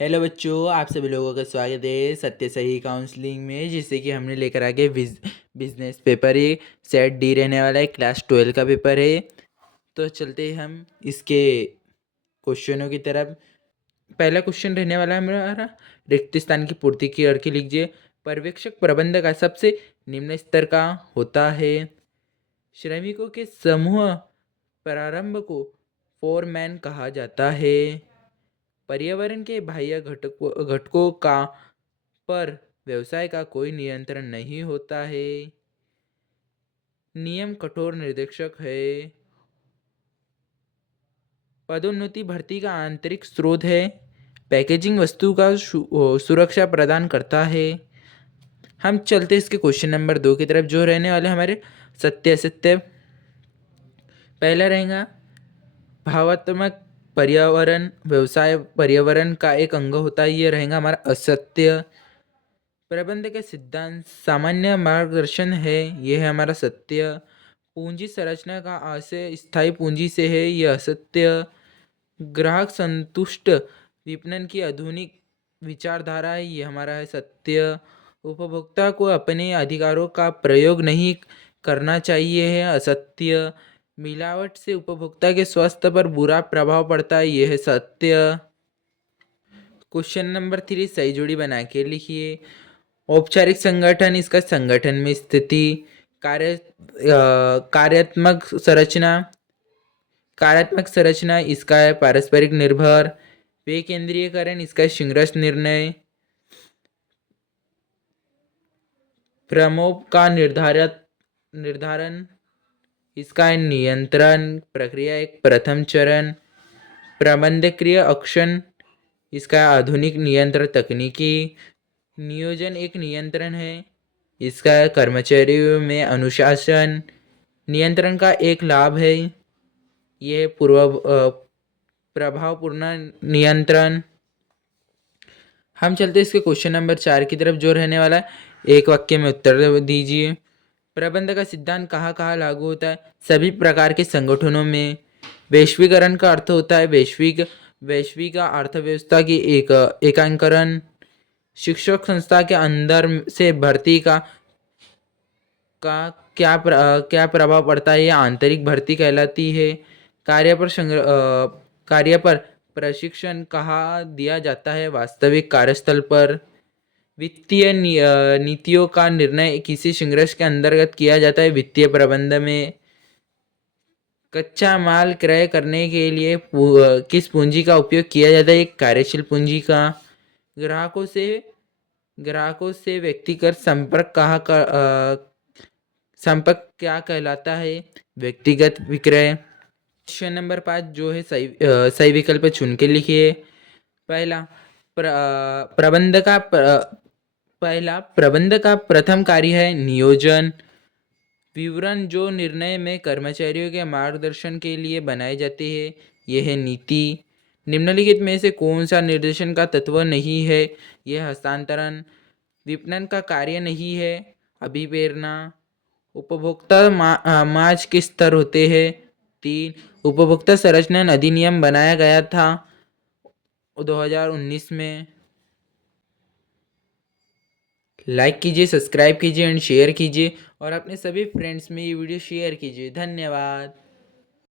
Hello बच्चों, आप सभी लोगों का स्वागत है सत्य सही काउंसलिंग में। जिससे कि हमने लेकर आगे बिजनेस पेपर है। सेट डी रहने वाला है, क्लास 12 का पेपर है। तो चलते हैं हम इसके क्वेश्चनों की तरफ। पहला क्वेश्चन रहने वाला है हमारा, रिक्त स्थान की पूर्ति की करके लीजिए। पर्यवेक्षक प्रबंध का सबसे निम्न स्तर का होता है। श्रमिकों के समूह प्रारंभ को फोरमैन कहा जाता है। पर्यावरण के बाह्य घटकों का पर व्यवसाय का कोई नियंत्रण नहीं होता है। नियम कठोर निर्देशक है। पदोन्नति भर्ती का आंतरिक स्रोत है। पैकेजिंग वस्तु का सुरक्षा प्रदान करता है। हम चलते इसके क्वेश्चन नंबर 2 की तरफ, जो रहने वाले हमारे सत्य असत्य। पहला रहेगा, भावात्मक पर्यावरण व्यवसाय पर्यावरण का एक अंग होता है। ये रहेगा हमारा असत्य। प्रबंध के सिद्धांत सामान्य मार्गदर्शन है, यह है हमारा सत्य। पूंजी संरचना का आशय स्थायी पूंजी से है, यह असत्य। ग्राहक संतुष्ट विपणन की आधुनिक विचारधारा है, यह हमारा है सत्य। उपभोक्ता को अपने अधिकारों का प्रयोग नहीं करना चाहिए, है असत्य। मिलावट से उपभोक्ता के स्वास्थ्य पर बुरा प्रभाव पड़ता है, यह है सत्य। क्वेश्चन नंबर 3, सही जोड़ी बना के लिखिए। औपचारिक संगठन, इसका संगठन में स्थिति। कार्यात्मक संरचना इसका है पारस्परिक निर्भर। विकेंद्रीयकरण इसका शीघ्रस्थ निर्णय। प्रमोद का निर्धारण इसका है नियंत्रण प्रक्रिया, एक प्रथम चरण। प्रबंधकीय अक्षण इसका आधुनिक नियंत्रण तकनीकी। नियोजन एक नियंत्रण है, इसका कर्मचारियों में अनुशासन। नियंत्रण का एक लाभ है, यह प्रभावपूर्ण नियंत्रण। हम चलते इसके क्वेश्चन नंबर 4 की तरफ, जो रहने वाला है एक वाक्य में उत्तर दीजिए। प्रबंध का सिद्धांत कहाँ कहाँ लागू होता है? सभी प्रकार के संगठनों में। वैश्वीकरण का अर्थ होता है वैश्विक अर्थव्यवस्था की एकांकरण। शिक्षक संस्था के अंदर से भर्ती का क्या प्रभाव पड़ता है? ये आंतरिक भर्ती कहलाती है। कार्य पर प्रशिक्षण कहाँ दिया जाता है? वास्तविक कार्यस्थल पर। वित्तीय नीतियों का निर्णय किसी संघर्ष के अंतर्गत किया जाता है? वित्तीय प्रबंध में। कच्चा माल क्रय करने के लिए किस पूंजी का उपयोग किया जाता है? कार्यशील पूंजी का। ग्राहकों से व्यक्तिगत संपर्क क्या कहलाता है? व्यक्तिगत विक्रय। क्वेश्चन नंबर 5, जो है सही विकल्प चुन के लिखिए। पहला प्रबंध का प्रथम कार्य है नियोजन। विवरण जो निर्णय में कर्मचारियों के मार्गदर्शन के लिए बनाए जाते हैं, यह है नीति। निम्नलिखित में से कौन सा निर्देशन का तत्व नहीं है? यह हस्तांतरण। विपणन का कार्य नहीं है, अभिप्रेरणा। उपभोक्ता माज के स्तर होते हैं 3। उपभोक्ता संरक्षण अधिनियम बनाया गया था 2019 में। लाइक कीजिए, सब्सक्राइब कीजिए एंड शेयर कीजिए, और अपने सभी फ्रेंड्स में ये वीडियो शेयर कीजिए। धन्यवाद।